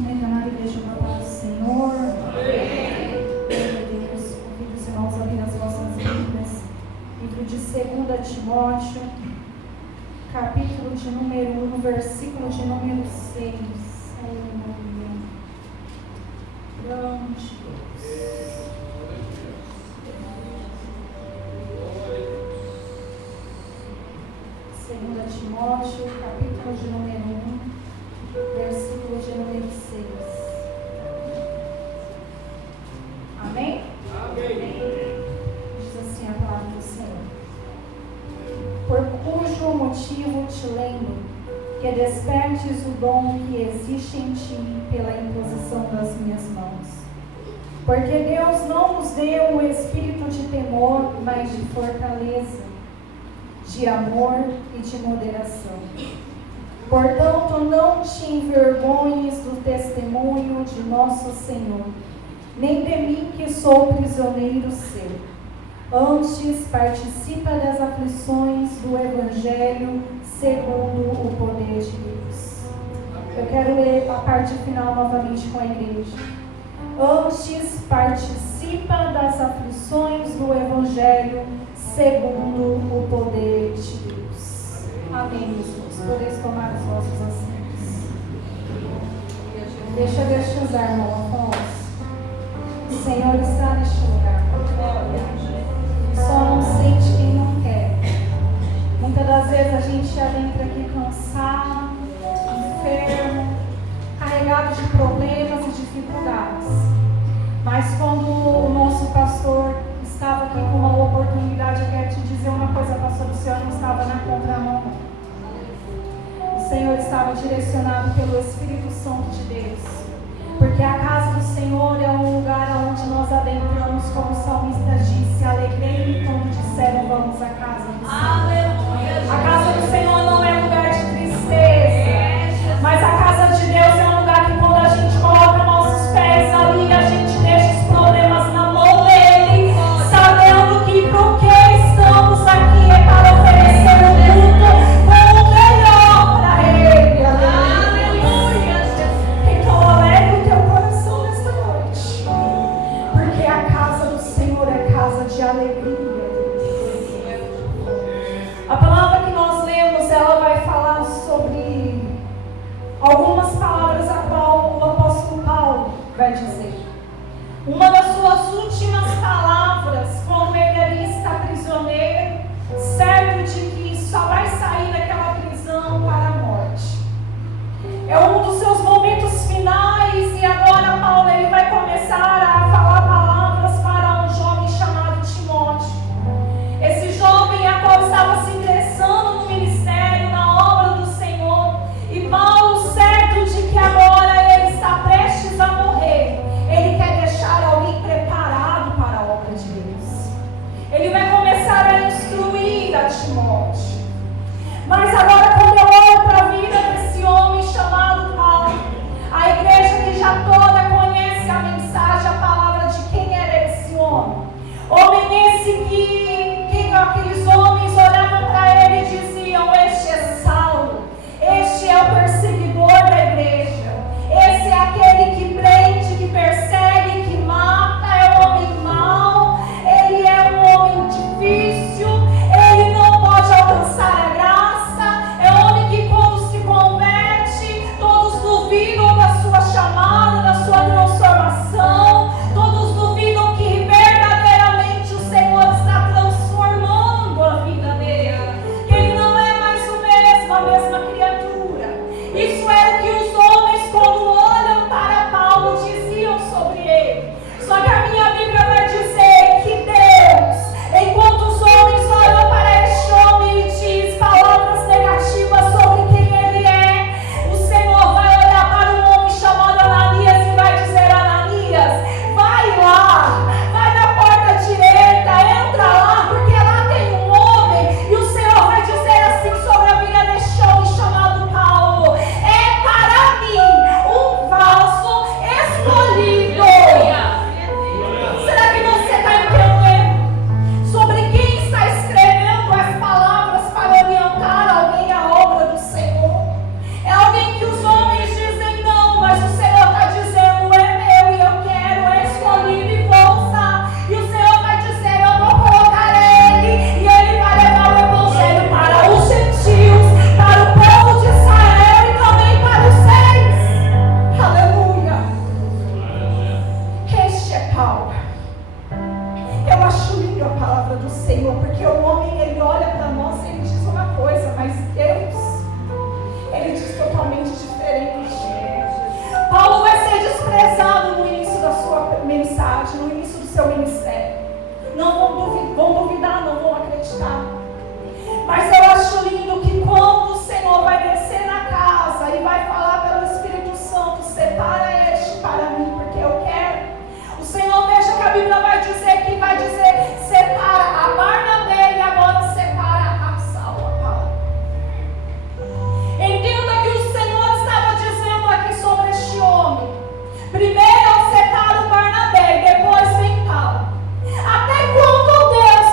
Como ainda na igreja da paz do Senhor. Amém. Glória a Deus. Convido os irmãos a abrir as vossas Bíblias. Livro de 2 Timóteo, capítulo de número 1, versículo de número 6. Aleluia. Grande Deus. Segunda Timóteo, capítulo de número 1, versículo de número 6. Amém? Amém. Diz assim a palavra do Senhor. Por cujo motivo te lembro que despertes o dom que existe em ti pela imposição das minhas mãos. Porque Deus não nos deu o espírito de temor, mas de fortaleza, de amor e de moderação. Portanto, não te envergonhes do testemunho de nosso Senhor, nem de mim que sou prisioneiro seu. Antes, participa das aflições do Evangelho segundo o poder de Deus. Eu quero ler a parte final novamente com a igreja. Antes, participa das aflições do Evangelho segundo o poder de Deus. Amém, meus irmãos. Podeis tomar os vossos assentos. Deixa Deus te usar, irmão Afonso. O Senhor está neste lugar. Só não sente quem não quer. Muitas das vezes a gente adentra aqui cansado, enfermo, carregado de problemas e dificuldades. Mas quando o nosso pastor estava aqui com uma oportunidade, eu quero te dizer uma coisa, pastor, o Senhor não estava na contramão. O Senhor estava direcionado pelo Espírito Santo de Deus. Porque a casa do Senhor é um lugar onde nós adentramos, como o salmista disse, alegrei-me quando disseram vamos à casa do Senhor. Aleluia. A casa do Senhor não é lugar de tristeza, mas a casa de Deus é um lugar que quando a gente coloca nossos pés ali, a gente deixa os problemas na mão dele, sabendo que porque estamos aqui é para oferecer o culto com o melhor para ele. Aleluia. Então alegre o teu coração nesta noite, porque a casa do Senhor é casa de alegria. A palavra que nós lemos, ela vai falar sobre algumas palavras a qual o apóstolo Paulo vai dizer. Uma das suas últimas palavras, quando ele ali está prisioneiro, certo de que só vai sair daquela prisão para a morte. É um dos seus momentos finais e agora Paulo ele vai começar a falar palavras para um jovem chamado Timóteo. Esse jovem a qual estava se ingressando no ministério, na obra do Senhor, e Paulo, certo de que agora ele está prestes a morrer, ele quer deixar alguém preparado para a obra de Deus. Ele vai começar a instruir a Timóteo. Mas agora, quando eu olho para a vida desse homem chamado Paulo, a igreja que já toda conhece a mensagem, a seu ministério. Não vão duvidar, não vão acreditar. Mas eu acho lindo que quando o Senhor vai descer na casa e vai falar pelo Espírito Santo, separa este para mim, porque eu quero. O Senhor, veja que a Bíblia vai dizer separa a Barnabé e agora separa a Saulo. Entenda que o Senhor estava dizendo aqui sobre este homem. Primeiro eu separo Barnabé e depois vem Paulo. Até quando Deus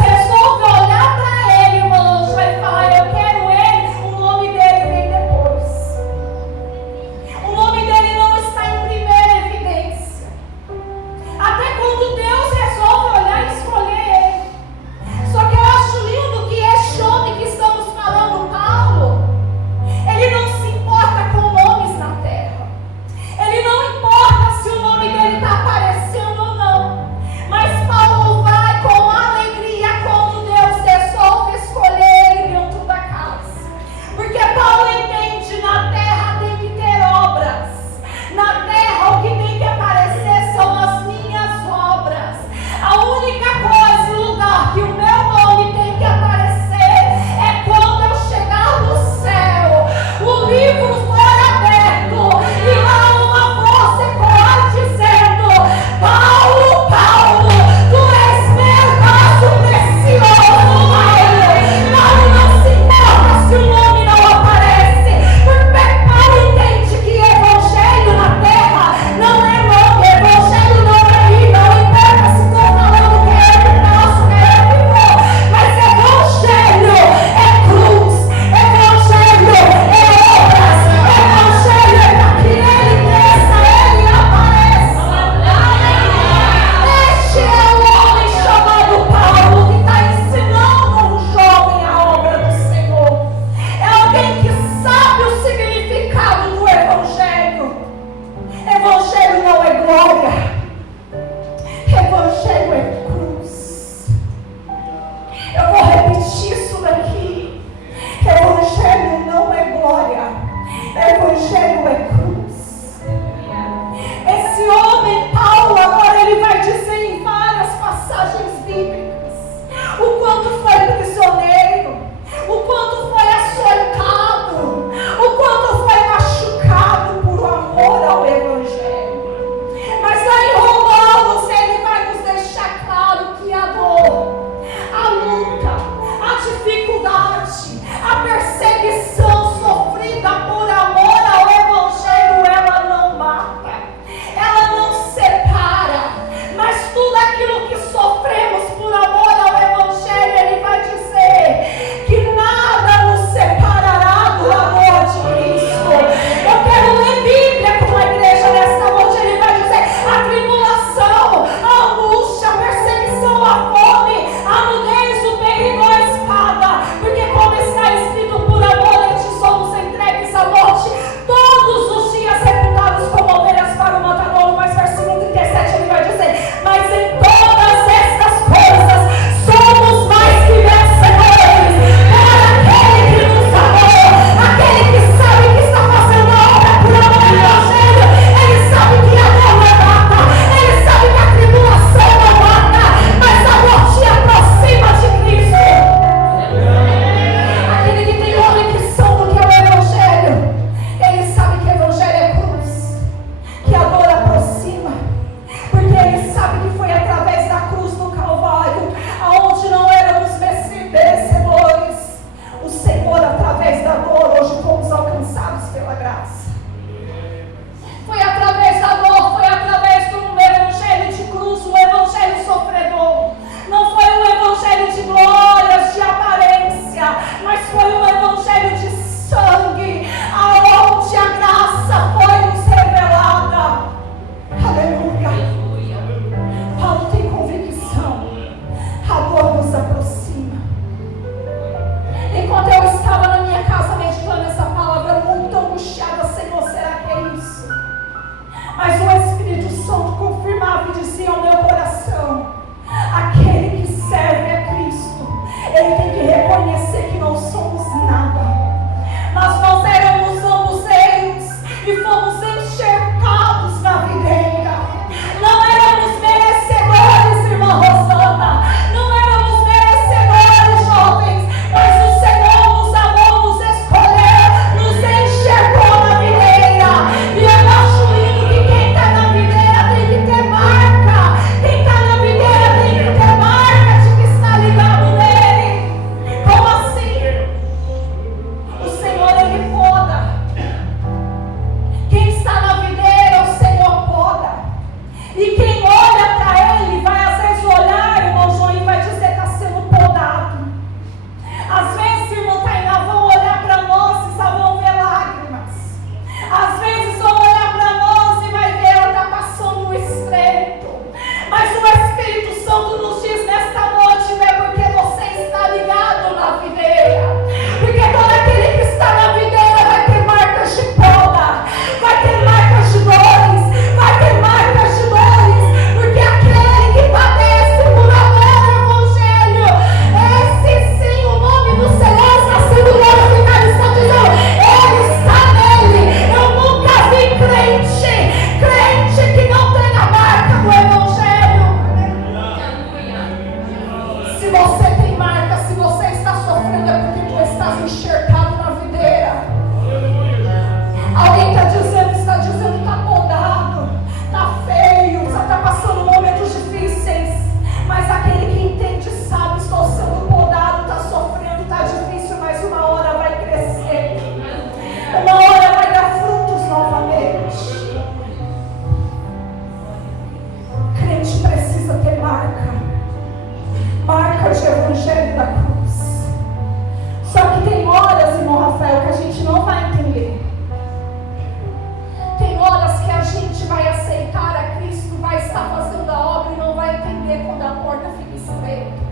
está fazendo a obra e não vai entender quando a porta fica estreita.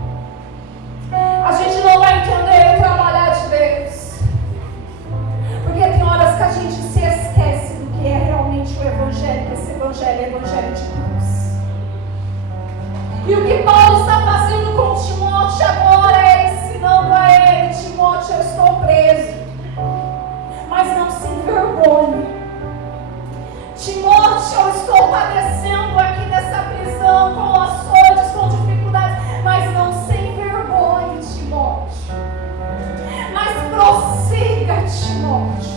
A gente não vai entender o trabalhar de Deus. Porque tem horas que a gente se esquece do que é realmente o Evangelho, que esse Evangelho é o Evangelho de cruz. E o que Paulo está fazendo com Timóteo agora é ensinando a ele: Timóteo, eu estou preso, mas não se envergonhe. Timóteo, eu estou padecendo aqui nessa prisão, com açoites, com dificuldades, mas não se envergonhe, Timóteo. Mas prossiga, Timóteo.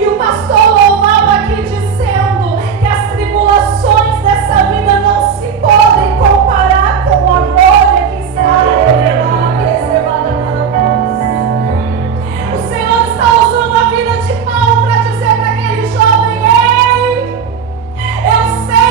E o pastor louvava aqui dizendo que as tribulações dessa vida não se podem comparar com a glória que está reservada para nós. O Senhor está usando a vida de Paulo para dizer para aquele jovem: ei, eu sei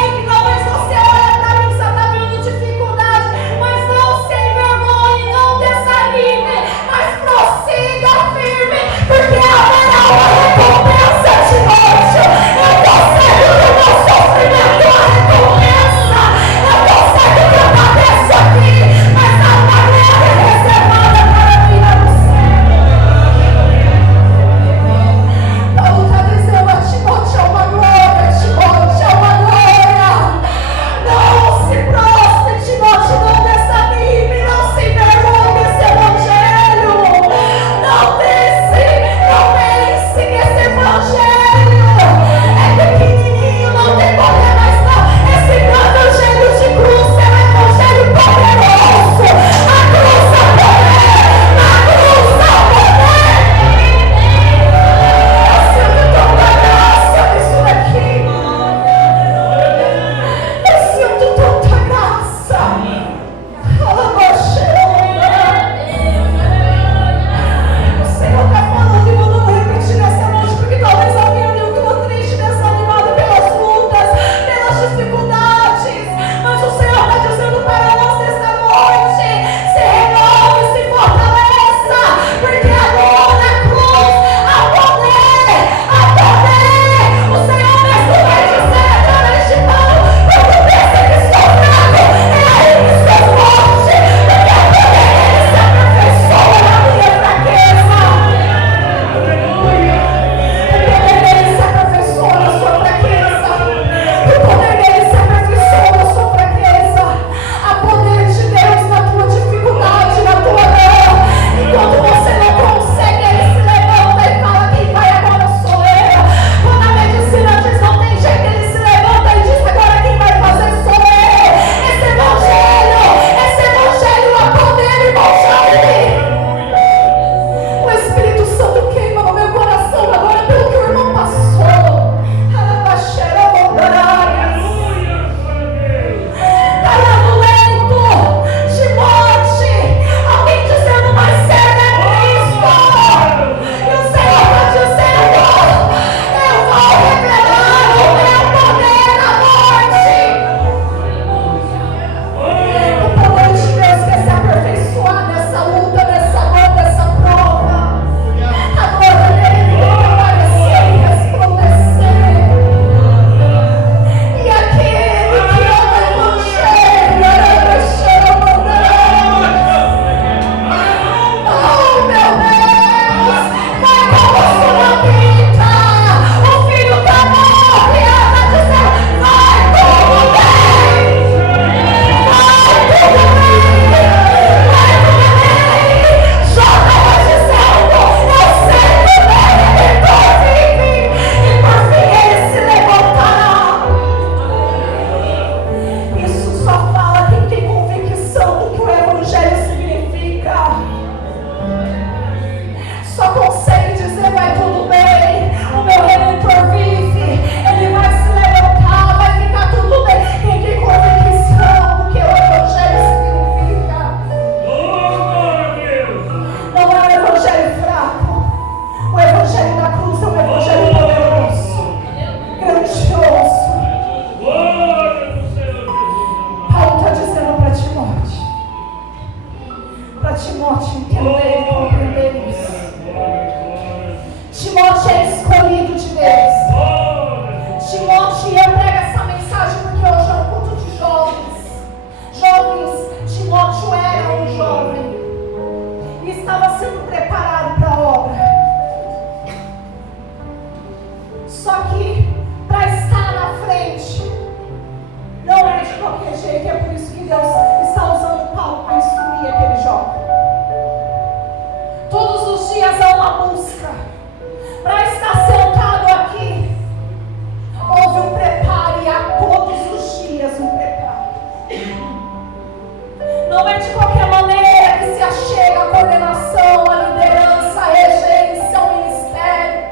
é de qualquer maneira que se achega a coordenação, a liderança, a regência, o ministério.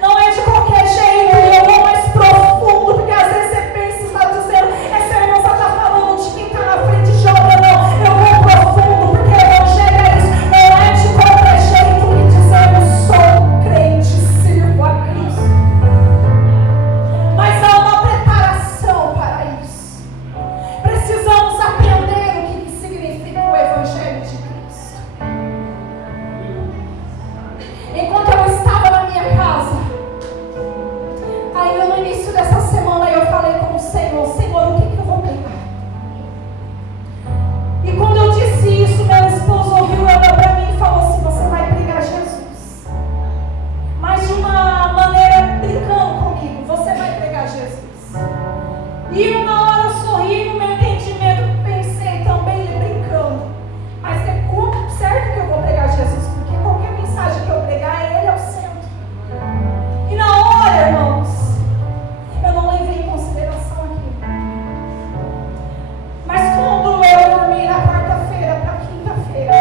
Não é de qualquer jeito, e eu vou mais profundo, porque às vezes você pensa e está dizendo, essa irmã só está falando de quem está na frente de obra. Não, eu vou profundo, porque o evangelho é isso. Não é de qualquer jeito que dizemos, sou crente, sirvo a Cristo. Mas há uma preparação para isso. Precisamos aprender o que significa o evangelho de Cristo. Enquanto eu estava na minha casa, ainda no início dessa semana, eu falei com o Senhor, Senhor, o que eu vou pregar? E quando eu disse isso, meu esposo ouviu, olhou para mim e falou assim, você vai pregar Jesus. Mas de uma maneira brincando comigo, você vai pregar Jesus. E uma hora eu sorri, no meu entendimento, pensei também ele brincando. Mas é certo que eu vou pregar Jesus, porque qualquer mensagem que eu pregar, ele é o centro. E na hora, irmãos, eu não levei em consideração aquilo. Mas quando eu dormi na quarta-feira para quinta-feira,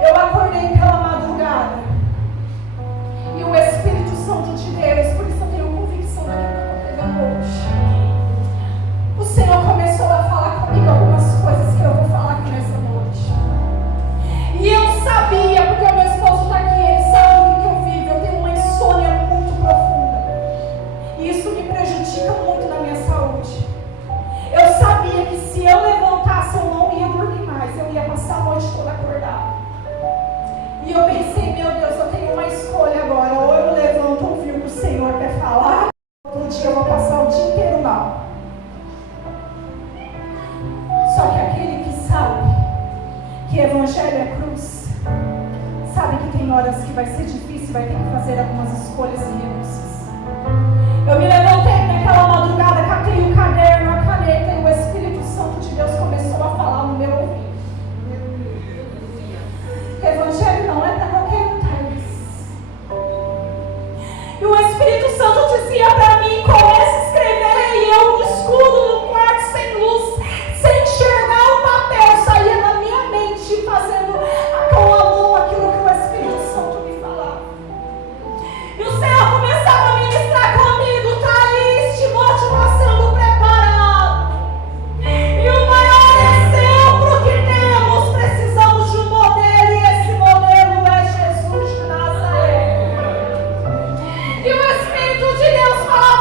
eu acordei pela madrugada. E o Espírito Santo de Deus, por isso eu tenho convicção daquilo que eu estou pregando hoje. O Senhor começou a falar comigo algumas coisas que eu vou falar aqui nessa noite. E eu sabia, porque o meu esposo está aqui, ele sabe o que eu vivo. Eu tenho uma insônia muito profunda. E isso me prejudica muito na minha saúde. Eu sabia que se eu levantasse, eu não ia dormir mais. Eu ia passar a noite toda acordada. E eu pensei, meu Deus, eu tenho uma escolha agora. Ou eu levanto ouvir o que o Senhor quer falar, outro dia eu vou passar o dia inteiro mal. Só que aquele que sabe que evangelho é cruz, sabe que tem horas que vai ser difícil, vai ter que fazer algumas escolhas e renúncias. Eu me levantei naquela madrugada, catei o caderno, a caneta, e o Espírito Santo de Deus começou a falar no meu ouvido. Evangelho não é para qualquer um, Thaís. E o Espírito Santo dizia para mim, começa a escrever, e eu no escuro, no quarto, sem luz, sem enxergar o papel, saía na minha mente, fazendo com a mão aquilo que o Espírito Santo me falava. E o Senhor começava a ministrar comigo, Thaís, Timóteo está sendo preparado. E o maior exemplo que temos, precisamos de um modelo, e esse modelo é Jesus de Nazaré. E o Espírito de Deus fala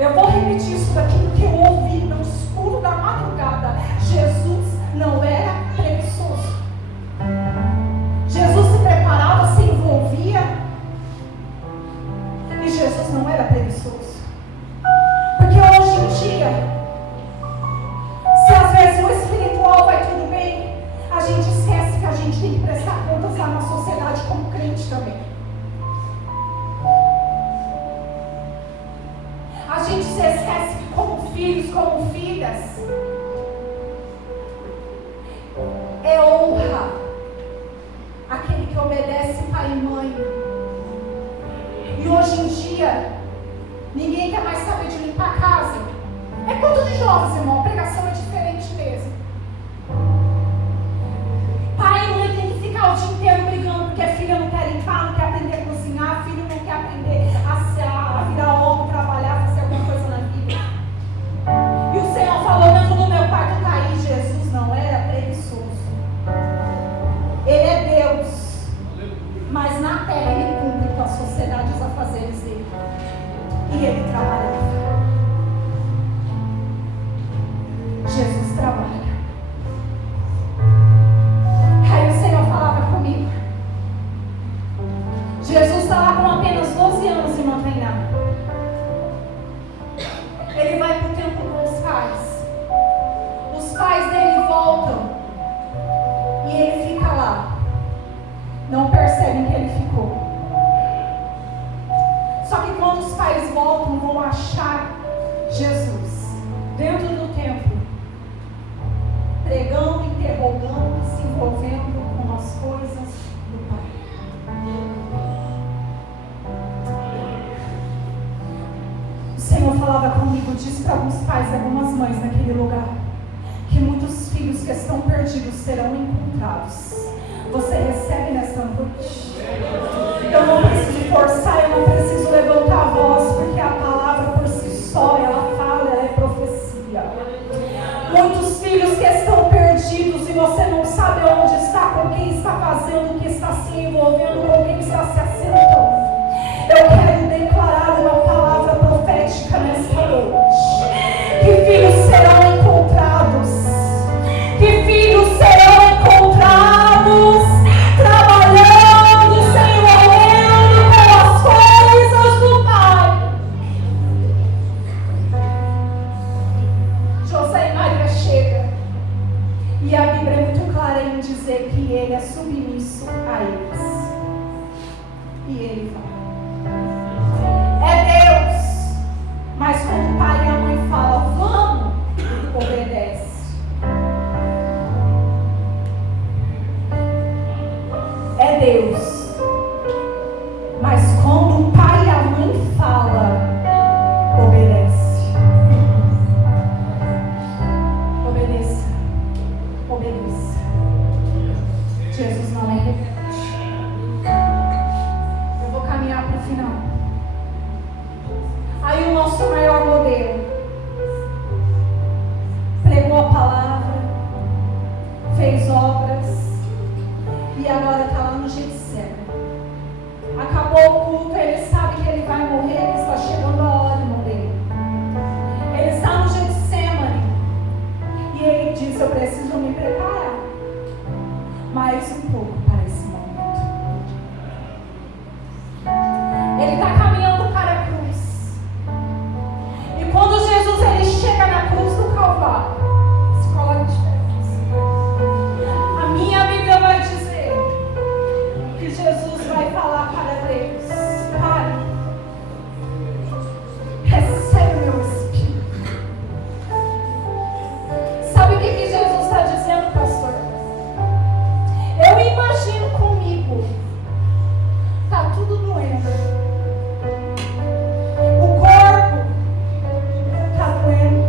Eu vou repetir isso daqui porque eu ouvi no escuro da madrugada. Jesus não era preguiçoso. Jesus se preparava, se envolvia. E Jesus não era preguiçoso. Porque hoje em dia, se às vezes o espiritual vai tudo bem, a gente esquece que a gente tem que prestar contas lá na sociedade como crente também. A gente se esquece que como filhos, como filhas, é honra aquele que obedece pai e mãe. E hoje em dia, ninguém quer mais saber de limpar a casa. É culto de jovens, irmão. A pregação é diferente mesmo. Pai e mãe tem que ficar o dia inteiro brigando porque a filha não quer limpar, não quer aprender a cozinhar, filho não quer aprender a virar ovo, trabalhar, fazer alguma coisa na vida. E o Senhor falou: dentro do meu quarto está aí. Jesus não era preguiçoso. Ele é Deus. Mas na terra ele cumpre com a sociedade os afazeres dele. E ele trabalhava. Jesus trabalha. Aí o Senhor falava comigo. Jesus está lá com apenas 12 anos e não tem nada. Ele vai para o templo com os pais. Os pais dele voltam. E ele fica lá. Não percebem que ele ficou. Só que quando os pais voltam, vão achar Jesus dentro do templo, pregando, interrogando, se envolvendo com as coisas do Pai. O Senhor falava comigo, disse para alguns pais e algumas mães naquele lugar, que muitos filhos que estão perdidos serão encontrados. Você recebe nessa noite? Eu não preciso forçar, eu não preciso levantar a voz, porque a palavra por si só, ela fala, ela é profecia. Muitos filhos que estão perdidos e você não sabe onde está, com quem está fazendo, que está se envolvendo, com quem está se assentando. Eu quero declarar uma palavra profética nesta noite. Que filhos serão encontrados. Que filhos serão encontrados, trabalhando, se envolvendo com as coisas do Pai. José e Maria chegam, e a Bíblia é muito clara em dizer que ele é submisso a eles. E ele vai. É Deus, mas quando o pai e a mãe falam, vamos, obedece. É Deus, mas quando o pai e a mãe falam, obedece. Obedeça, obedeça. Jesus não é rebelde. Eu vou caminhar para o final. Aí o nosso maior modelo pregou a palavra, fez obras, e agora está lá no Getsemane. Acabou o culto, ele sabe que ele vai morrer, ele está chegando a hora de morrer. Ele está no Getsemane e ele diz: eu preciso me preparar mais um pouco para esse momento. Ele está caminhando para a cruz. E quando Jesus ele chega na cruz do Calvário, se coloca de pé. A minha Bíblia vai dizer que Jesus vai falar para Deus: Pai, recebe meu espírito. Sabe o que Jesus está dizendo, pastor? Eu imagino comigo, está tudo doendo. O corpo está doendo.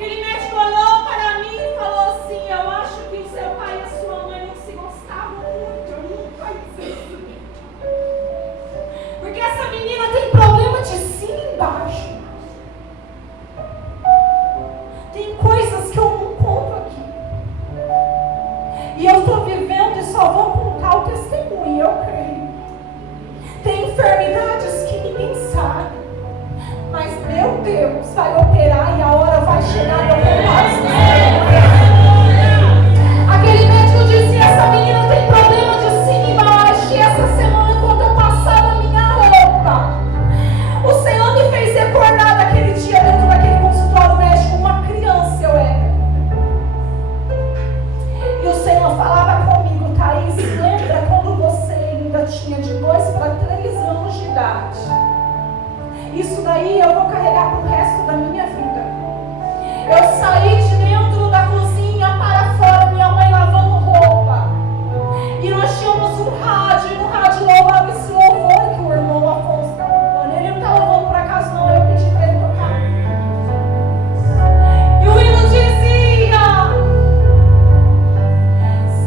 Aquele médico olhou para mim e falou assim: eu acho que o seu pai e a sua mãe não se gostavam muito. Eu nunca disse assim. Porque essa menina tem problema de cima e embaixo. Tem coisas que eu não conto aqui. E eu estou vivendo e só vou contar o testemunho, eu creio. Tem enfermidades que ninguém sabe. Mas meu Deus vai operar e a hora vai chegar e eu vou Aquele médico dizia: essa menina tem problema de cima e baixo. E essa semana, quando eu passava a minha roupa, o Senhor me fez recordar daquele dia dentro daquele consultório médico. Uma criança eu era. E o Senhor falava comigo: Thaís, lembra quando você ainda tinha de 2 para 3 anos de idade? Isso daí eu vou carregar pro resto da minha vida. Eu saí de dentro da cozinha para fora, minha mãe lavando roupa. E nós tínhamos um rádio, e no rádio louvava esse louvor que o irmão Afonso está louvando. Ele não está louvando por acaso não, eu pedi para ele tocar. E o hino dizia: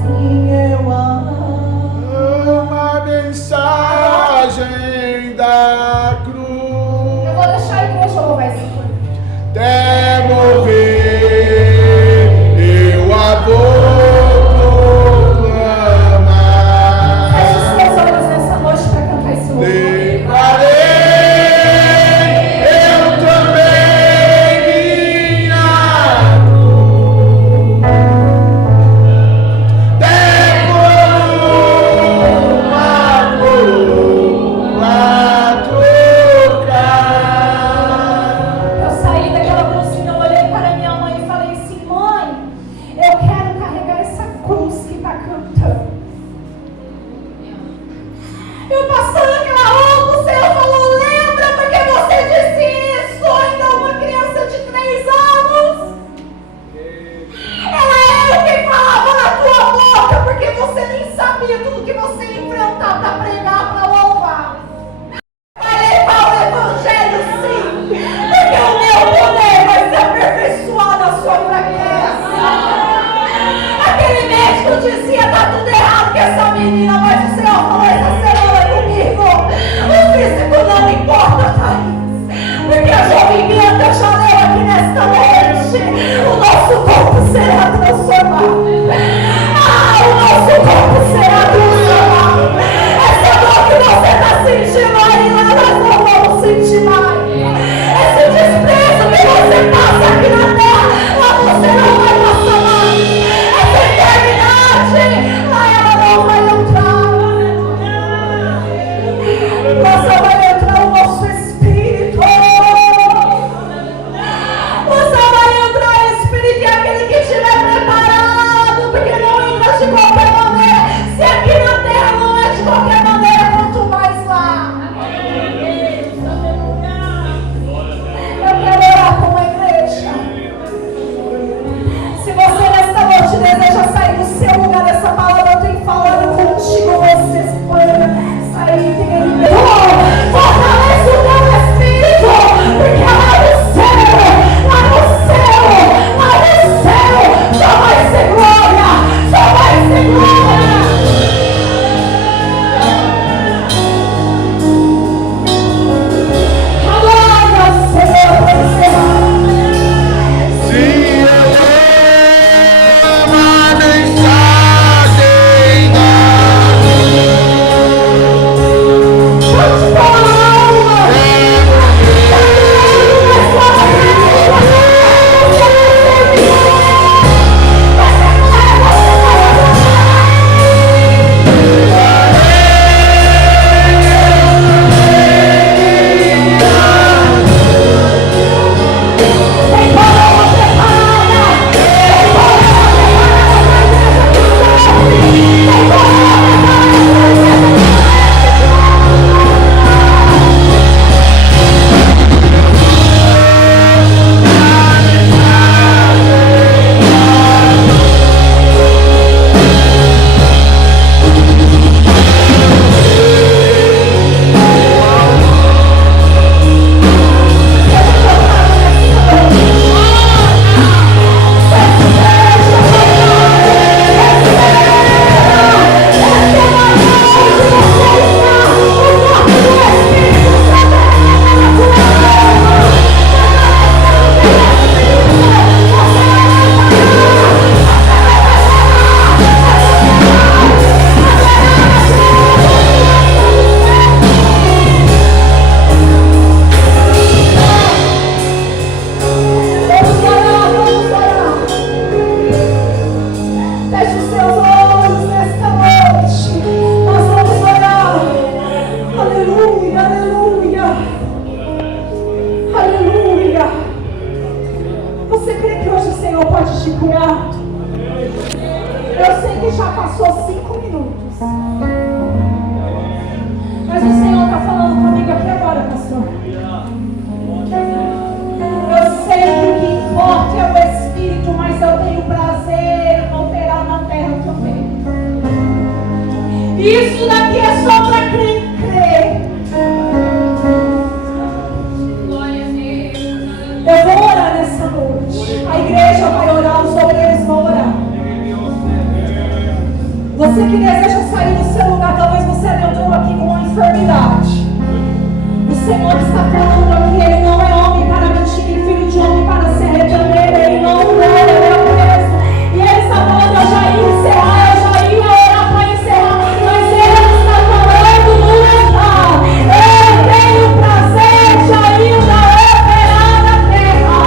sim, eu amo a mensagem da cruz. Vou deixar a igreja louvar esse coisa. Até morrer, eu a vou proclamar. Feche os seus olhos nessa noite para cantar esse louvor. Levarei eu também minha cruz. Até uma Eu saí daquela cozinha, eu olhei para minha mãe e falei assim: mãe, eu quero carregar essa cruz que está cantando. Eu passando aquela roupa, o Senhor falou: lembra porque você disse isso ainda uma criança de 3 anos? Era eu quem falava na tua boca, porque você nem sabia tudo que você ia enfrentar para pregar, para louvar. Vai levar o evangelho sim, porque o meu poder vai se aperfeiçoar na sua fraqueza. Aquele médico dizia: tá tudo errado com essa menina, mas o Senhor falou essa semana comigo: o físico não importa, Thaís, porque a jovem já leu aqui nesta noite, o nosso corpo será transformado. O nosso corpo será transformado. Essa dor que você está sentindo aí, nós não vamos sentir mais. Esse desprezo que você passa aqui na terra, lá você não vai passar mais. Essa eternidade, lá ela não vai entrar. te curar. Eu sei que já passou 5 minutos. Mas o Senhor está falando comigo aqui agora, pastor. Eu sei que o que importa é o Espírito, mas eu tenho prazer em operar na terra também. Isso daqui é só para quem crê. Eu vou orar nessa noite. A igreja vai orar, os obreiros vão orar. Você que deseja sair do seu lugar, talvez você entrou aqui com uma enfermidade. O Senhor está falando aqui, Ele não é homem para mentir, filho de homem para se arrepender. Ele não é, Ele é o mesmo. E Ele está falando, eu já ia encerrar, eu já ia orar para encerrar. Mas Ele está falando no altar. Eu tenho prazer de ainda operar na terra.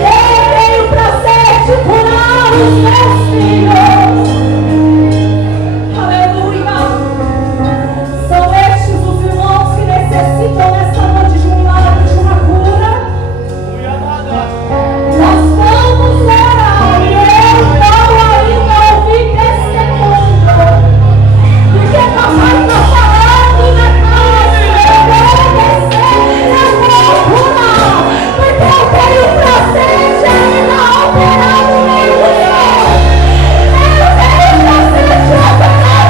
Eu tenho prazer de curar os meus filhos. Aleluia. São estes os irmãos que necessitam nessa noite de um milagre, de uma cura. Nós vamos orar e eu não ainda ouvi testemunho. Porque papai está falando na casa, eu vou descer, eu vou curar. Porque eu tenho prazer de ainda operar no meio do céu. Eu tenho prazer de operar na terra.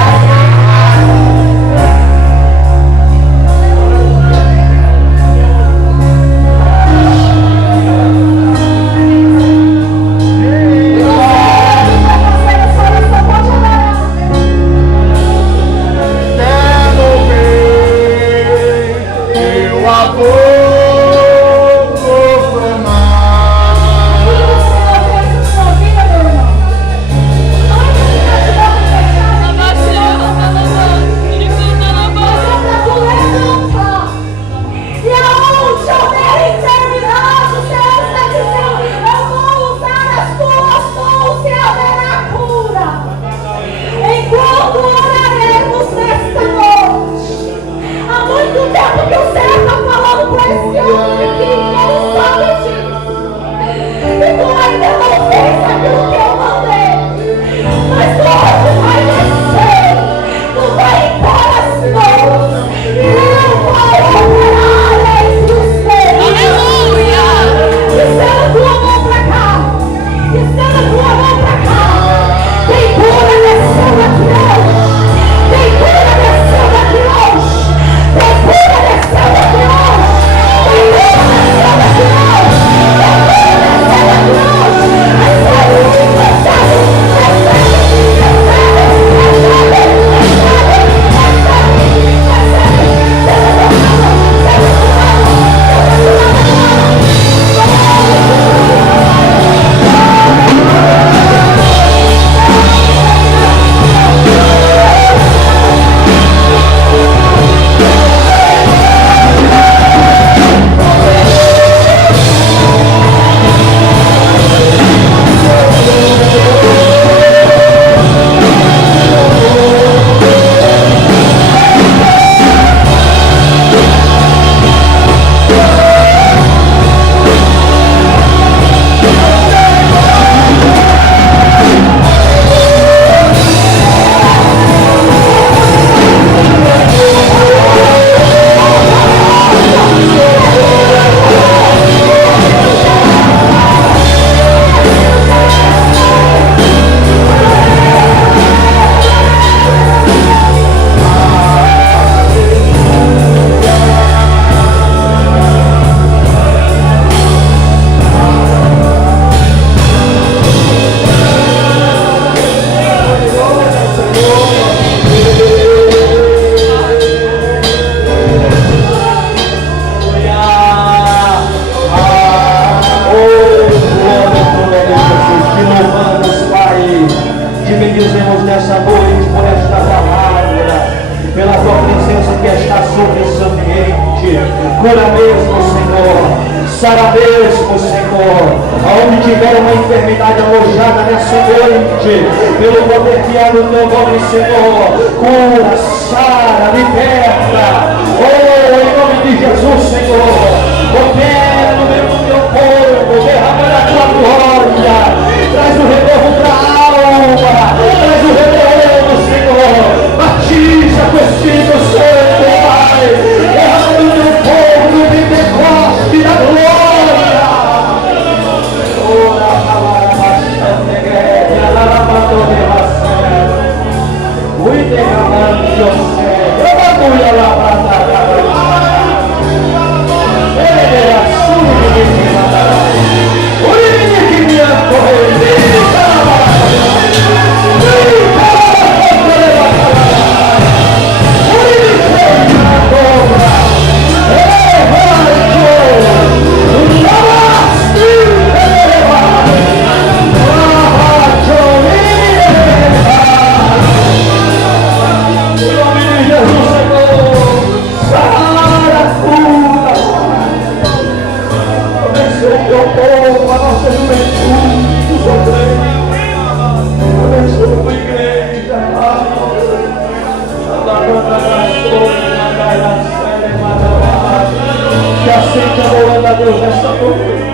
Cura mesmo, Senhor. Sara mesmo, Senhor. Aonde tiver uma enfermidade alojada nessa noite, pelo poder que há no teu nome, Senhor. Cura, sara, liberta. Oh, em nome de Jesus, Senhor. Opera no meio do teu povo. Derrama a tua glória. Traz o Eu povo, a nossa juventude, abençoa a igreja. Que aceite adorando a Deus nessa noite.